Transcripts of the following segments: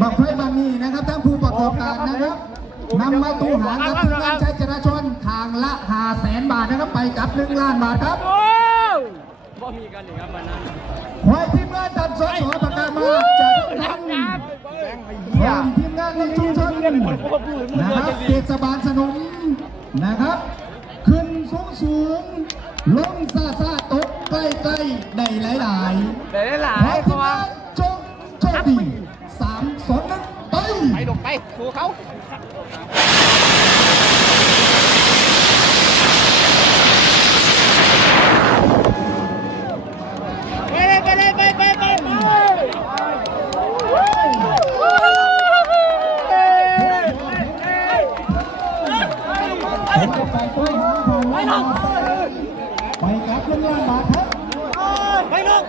บักไฟบางนี้นะครับท่านผู้ประกอบการนะครับนำมาตู้หางกับทีมงานใช้จราจรทางละ500,000 บาทนะครับไปกับ1 ล้านบาทครับบ่มีกันอีกครับวันนั้นควายทีมงานตัดสอสอประกาศมาจากนั้นพร้อมทีมงานในชุมชนนะครับเทศบาลสนมนะครับขึ้นสูงลงซาตกใกล้ๆได้หลายๆเพราะทีมงานโชคดี3 2 1ไปลงไปถูเขาไปกับ1 ล้านบาทครับไปลง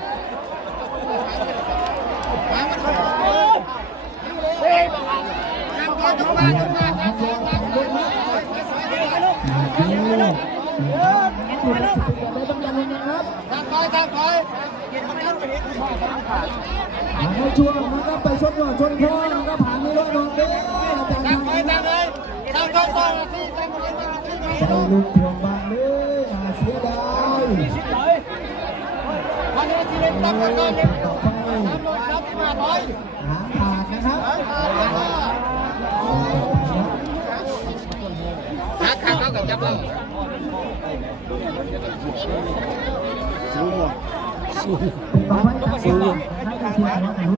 ในช่วงนะครับไปชนก่อนชนพ่อนะครับผ่านนี้ร้อยนองเด้อไปลูกพวงบางเลยน่าเสียดายวันนี้ที่เล่นตั้งกันเลยต่อไปหางขาดนะครับขาเขากับจับเราสู้